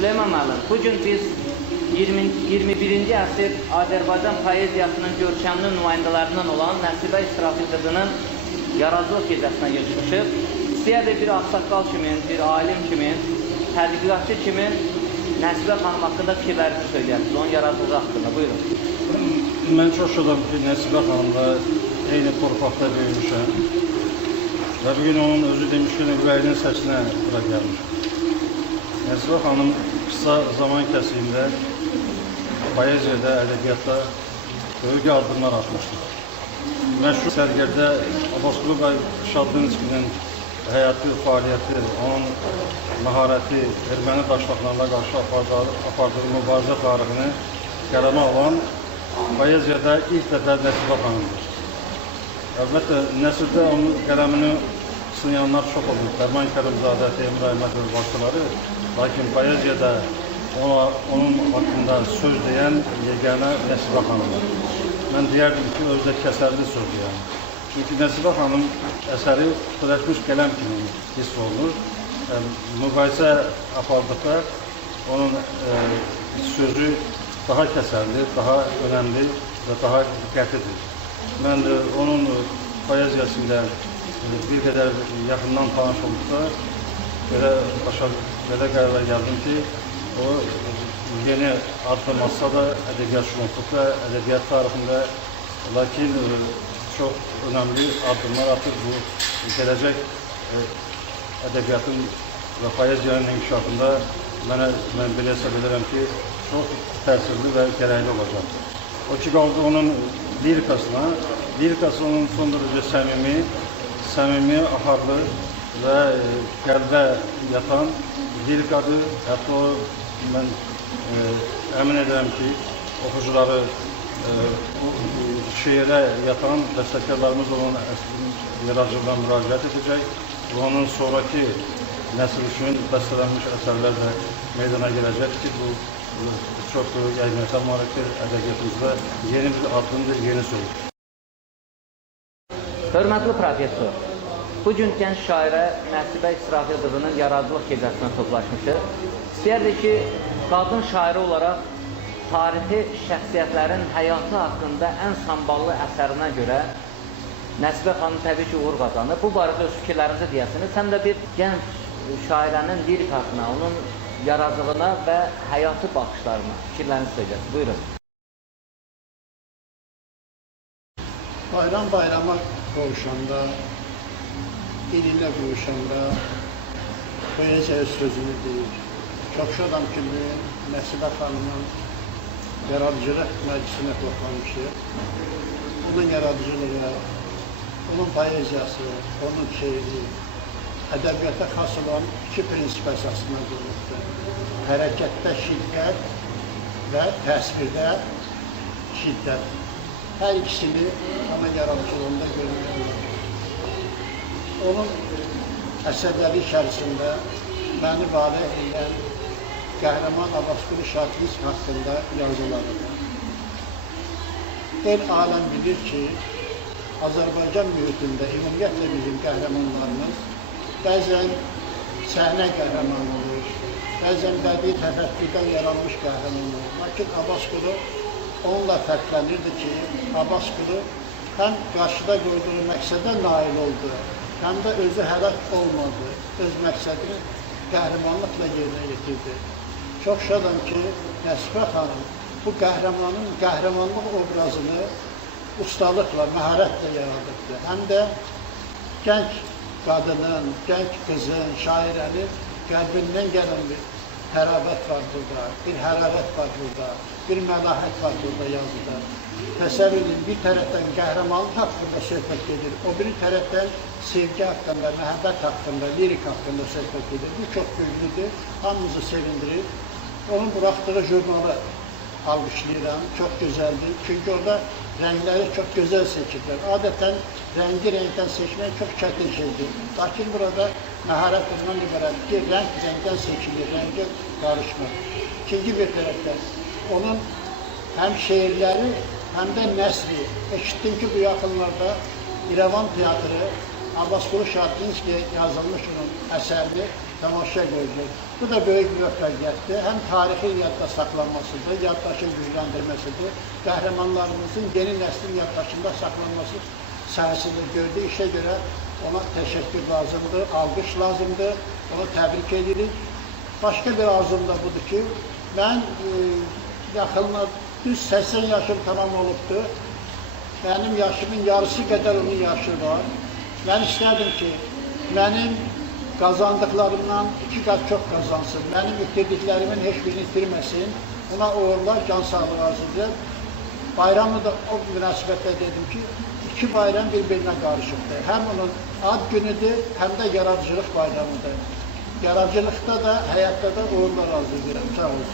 Süleyman müəllim, bugün biz 21-ci əsr Azərbaycan poeziyasının görkəmli nümayəndələrindən olan Nəsibə İsrafil qızının yaradıcılıq gecəsinə yığışmışıq. İstəyərdik bir ağsaqqal kimi, bir alim kimi, tədqiqatçı kimi Nəsibə xanım haqqında fikirlərinizi söyləyərsiniz, onun yaradıcılığı haqqında. Buyurun. Mən çox şadam ki, Nəsibə xanımla eyni torpaqda böyümüşəm və bugün onun özü demiş ki, ürəyinin səsinə bura gəlmişəm. Nəsibə xanım qısa zaman kəsiyində poeziyada, ədəbiyyatda böyük addımlar atmışdır. Məşhur sərgərdə Abbasqulu bəy Şadlınskinin həyatı, fəaliyyəti, onun məharəti, erməni daşnaqlarına qarşı apardığı mübarizə tarixini qələmə alan poeziyada ilk dəfə Nəsibə xanımdır. Əlbəttə, nəsrdə onun qələmini sınayanlar çox olur. Dərman Kərimzadə, Teymur Əhmədov başqaları. Lakin poeziyada onun haqqında söz deyən yeganə Nəsibə xanımdır. Mən deyərdim ki, özdə kəsərli söz deyən. Çünki Nəsibə xanım əsəri fırlatmış qələm kimi hiss olunur. Mübahisə apardıqda onun sözü daha kəsərli, daha önəmli və daha diqqətlidir. Mən onun poeziyası ilə bir qədər yaxından tanış olduqda belə qərara gəldim ki, o yeni addım atsa da ədəbiyyatçılıqda, ədəbiyyat tarixində, lakin çox önəmli addımlar atır. Bu gələcək ədəbiyyatın və poeziyanın inkişafında mən belə hesab edirəm ki, çox təsirli və gərəkli olacaq. O ki, qaldı onun lirikasına. Lirikası onun son dərəcə səmimi, aharlı və qəlbə yatan lirikadır. Hətta mən əmin edirəm ki, oxucuları şeirə yatan bəstəkarlarımız onun yaradıcılığına müraciət edəcək və onun sonraki nəsil üçün bəstələnmiş əsərlər də meydana gələcək ki, bu çox yayınlaşan malikdir ədəbiyyatımızda yeni bir addımdır, yeni söz. Hörmətli professor, bugün gənc şairə Nəsibə İsrafil qızının yaradıcılıq gecəsinə toplaşmışıq. İstəyərdik ki, qadın şairi olaraq tarixi şəxsiyyətlərin həyatı haqqında ən samballı əsərinə görə Nəsibə xanım təbii ki, uğur qazanır. Bu barədə öz fikirlərinizi deyəsiniz. Həm də bir gənc şairənin lirikasına, onun yaradıcılığına və həyatı baxışlarına fikirlərinizi söyləyəsiniz. Buyurun. Bayrama qovuşanda, il-ilə qovuşanda poeziya sözünü deyir. Çox şadam ki, Nəsibə xanımın yaradıcılıq məclisinə toplamışıq. Onun yaradıcılığı, onun poeziyası, onun şeiri, ədəbiyyata xas olan iki prinsip əsasına qurulubdur. Hərəkətdə şiddət və təsvirdə şiddət. Hər ikisini onun yaradıcılığında görmüşdür. Onun əsərləri içərisində məni valeh edən qəhrəman Abbasqulu Şadlınski haqqında yazılarıdır. El aləm bilir ki, Azərbaycan mühitində ümumiyyətlə bizim qəhrəmanlarımız bəzən səhnə qəhrəman olur, bəzən bədii təfəkkürdən yaranmış qəhrəman olur. Lakin Abbasqulu onunla fərqlənirdi ki, Abbasqulu həm qarşıda qoyduğu məqsədə nail oldu, həm də özü həlak olmadı, öz məqsədini qəhrəmanlıqla yerinə yetirdi. Çox şadam ki, Nəsibə xanım bu qəhrəmanın qəhrəmanlıq obrazını ustalıqla, məharətlə yaradıbdır. Həm də gənc qadının, gənc qızın, şairənin qəlbindən gələn bir hərarət var burada, bir hərarət var burada, bir məlahət var burada yazıda. Təsəvvür edin, bir tərəfdən qəhrəmanlıq haqqında söhbət edir, o bir tərəfdən sevgi haqqında, məhəbbət haqqında, lirik haqqında söhbət edir. Bu çox güclüdür, hamımızı sevindirir. Onun buraxdığı jurnalı alqışlayıram, çox gözəldir. Çünki orada rəngləri çox gözəl seçirlər. Adətən rəngi rəngdən seçmək çox çətin şeydir. Lakin burada məharət ondan ibarət ki, rəng rəngdən seçilir, rəngə qarışmır. İkinci bir tərəfdən onun həm şeirləri, həm də nəsri. Eşitdim ki, bu yaxınlarda İrəvan teatrı Abbasqulu Şarkinski yazılmış onun əsərini tamaşa qoyacaq. Bu da böyük müvəffəqiyyətdir. Həm tarixin yadda saxlanmasıdır, yaddaşın gücləndirməsidir. Qəhrəmanlarımızın yeni nəslin yaddaşında saxlanması sahəsində gördüyü işə görə ona təşəkkür lazımdır, alqış lazımdır, onu təbrik edirik. Başqa bir arzum da budur ki, mən yaxınına düz 80 yaşım tamam olubdur. Mənim yaşımın yarısı qədər onun yaşı var. Mən istərdim ki, mənim qazandıqlarımdan 2 qat çox qazansın, mənim itirdiklərimin heç birini itirməsin, ona uğurlar, can sağlığı arzulayır. Bayramı da o münasibətlə dedim ki, 2 bayram bir-birinə qarışıqdır. Həm onun ad günüdür, həm də yaradıcılıq bayramıdır. Yaradıcılıqda da, həyatda da uğurlar arzulayıram. Sağ olsun.